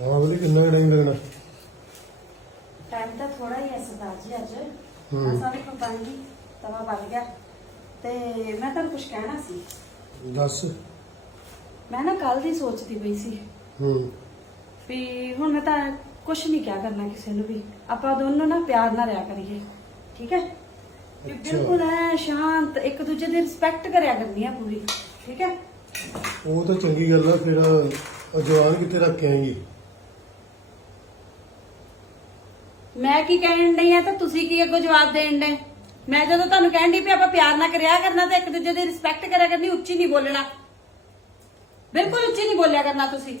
ਹਾਂ ਬਲੀ ਕਿੰਨਾ ਟਾਈਮ ਲੱਗਣਾ? ਟਾਈਮ ਤਾਂ ਥੋੜਾ ਹੀ ਹੈ ਸਰਦਾਰ ਜੀ ਅੱਜ। ਹੂੰ। ਅਸਾਂ ਵੀ ਪਾਣੀ ਤਵਾ ਬਣ ਗਿਆ। ਤੇ ਮੈਂ ਤੁਹਾਨੂੰ ਕੁਝ ਕਹਿਣਾ ਸੀ। ਦੱਸ। ਮੈਂ ਨਾ ਕੱਲ ਦੀ ਸੋਚਦੀ ਪਈ ਸੀ। ਹੂੰ। ਵੀ ਹੁਣ ਮੈਂ ਤਾਂ ਕੁਝ ਨਹੀਂ ਕਿਹਾ ਕਰਨਾ ਕਿਸੇ ਨੂੰ ਵੀ। ਆਪਾਂ ਦੋਨੋਂ ਨਾ ਪਿਆਰ ਨਾਲ ਰਿਹਾ ਕਰੀਏ। ਠੀਕ ਹੈ? ਵੀ ਅੱਛਾ। ਬਿਲਕੁਲ ਐ ਸ਼ਾਂਤ ਇੱਕ ਦੂਜੇ ਦੀ ਰਿਸਪੈਕਟ ਕਰਿਆ ਕਰਨੀ ਆ ਪੂਰੀ। ਠੀਕ ਹੈ? ਉਹ ਤਾਂ ਚੰਗੀ ਗੱਲ ਆ ਫਿਰ ਉਹ ਜਵਾਨ ਕਿੱਥੇ ਰੱਖ ਕੇ ਆਏਗੀ? ਮੈਂ ਕੀ ਕਹਿਣ ਡਈ ਆ ਤਾਂ ਤੁਸੀਂ ਕੀ ਅੱਗੋਂ ਜਵਾਬ ਦੇਣ ਡੇ ਮੈਂ ਜਦੋਂ ਤੁਹਾਨੂੰ ਕਹਿਣ ਡਈ ਵੀ ਆਪਾਂ ਪਿਆਰ ਨਾਲ ਕਰਿਆ ਕਰਨਾ ਤੇ ਇੱਕ ਦੂਜੇ ਦੀ ਰਿਸਪੈਕਟ ਕਰਿਆ ਕਰਨੀ ਉੱਚੀ ਨਹੀਂ ਬੋਲਣਾ। ਬਿਲਕੁਲ ਉੱਚੀ ਨਹੀਂ ਬੋਲਿਆ ਕਰਨਾ ਤੁਸੀਂ।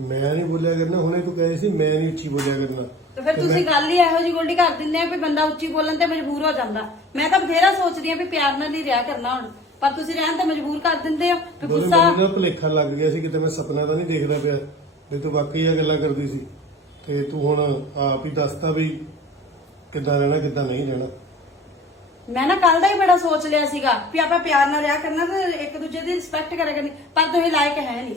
ਮੈਂ ਨਹੀਂ ਬੋਲਿਆ ਕਰਨਾ ਹੁਣੇ ਤੂੰ ਕਹੇ ਸੀ ਮੈਂ ਨਹੀਂ ਉੱਚੀ ਬੋਲਿਆ ਕਰਨਾ। ਤੇ ਫਿਰ ਤੇ ਤੁਸੀਂ ਗੱਲ ਹੀ ਇਹੋ ਜਿਹੀ ਗੋਲਡੀ ਕਰ ਦਿੰਦੇ ਆ ਵੀ ਬੰਦਾ ਉੱਚੀ ਬੋਲਣ ਤੇ ਮਜਬੂਰ ਹੋ ਜਾਂਦਾ। ਮੈਂ ਤਾਂ ਬਥੇਰਾ ਸੋਚਦੀ ਆ ਵੀ ਪਿਆਰ ਨਾਲ ਹੀ ਰਿਹਾ ਕਰਨਾ ਹੁਣ। ਪਰ ਤੁਸੀਂ ਰਹਿਣ ਤੇ ਮਜਬੂਰ ਕਰ ਦਿੰਦੇ ਹੋ ਦੋਨੇ ਗੁੱਸਾ ਦਾ ਭੁਲੇਖਾ ਲੱਗ ਗਿਆ ਸੀ ਕਿਤੇ ਮੈਂ ਸੁਪਨਾ ਤਾਂ ਨਹੀਂ ਦੇਖਦਾ ਪਿਆ। ਵੀ ਤੂੰ ਵਾਕਈ ਇਹ ਗੱਲਾਂ ਕਰਦੀ ਸੀ। ਤੇ ਤੂੰ ਹੁਣ ਆਪ ਹੀ ਦੱਸਤਾ ਵੀ ਕਿੱਦਾਂ ਰਹਿਣਾ ਕਿੱਦਾਂ ਨਹੀਂ ਰਹਿਣਾ। ਮੈਂ ਨਾ ਕੱਲ ਦਾ ਹੀ ਬੜਾ ਸੋਚ ਲਿਆ ਸੀਗਾ ਵੀ ਆਪਾਂ ਪਿਆਰ ਨਾਲ ਰਿਹਾ ਕਰਨਾ ਤੇ ਇੱਕ ਦੂਜੇ ਦੀ ਰਿਸਪੈਕਟ ਕਰਿਆ ਕਰਨੀ ਪਰ ਤੁਸੀਂ ਲਾਇਕ ਹੈ ਨਹੀਂ।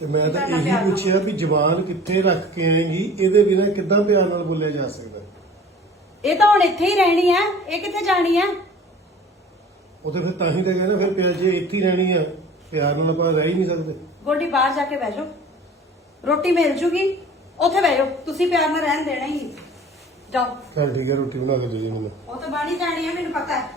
ਤੇ ਮੈਂ ਤਾਂ ਕਿੱਦਾਂ ਇਹੀ ਪਿਆਰ ਨਾਲ? ਪੁੱਛਿਆ ਵੀ ਜਵਾਨ ਕਿੱਥੇ ਰੱਖ ਕੇ ਆਏਗੀ ਇਹਦੇ ਬਿਨਾਂ ਕਿੱਦਾਂ ਪਿਆਰ ਨਾਲ ਬੋਲਿਆ ਜਾ ਸਕਦਾ? ਇਹ ਤਾਂ ਹੁਣ ਇੱਥੇ ਹੀ ਰਹਿਣੀ ਹੈ ਇਹ ਕਿੱਥੇ ਜਾਣੀ ਹੈ ਉਹ ਤੇ ਫਿਰ ਤਾਂ ਹੀ ਤਾਂ ਕਹਿੰਦਾ ਫਿਰ ਪਿਆਰ ਜੇ ਇੱਥੇ ਹੀ ਰਹਿਣੀ ਆ ਪਿਆਰ ਨਾਲ ਆਪਾਂ ਰਹਿ ਹੀ ਨਹੀਂ ਸਕਦੇ। ਗੋਡੀ ਬਾਹਰ ਜਾ ਕੇ ਬਹਿ ਜਾਓ। ਰੋਟੀ ਮਿਲ ਜੂਗੀ। ਉੱਥੇ ਬਹਿ ਜਾਓ ਤੁਸੀਂ ਪਿਆਰ ਨਾਲ ਰਹਿਣ ਦੇਣਾ ਹੀ। ਜਾਓ। ਚੱਲ ਠੀਕ ਹੈ ਰੋਟੀ ਬਣਾ ਕੇ ਦੇ ਦੇ ਮੈਨੂੰ। ਉਹ ਤਾਂ ਬਾਣੀ ਜਾਣੀ ਹੈ ਮੈਨੂੰ ਪਤਾ ਹੈ।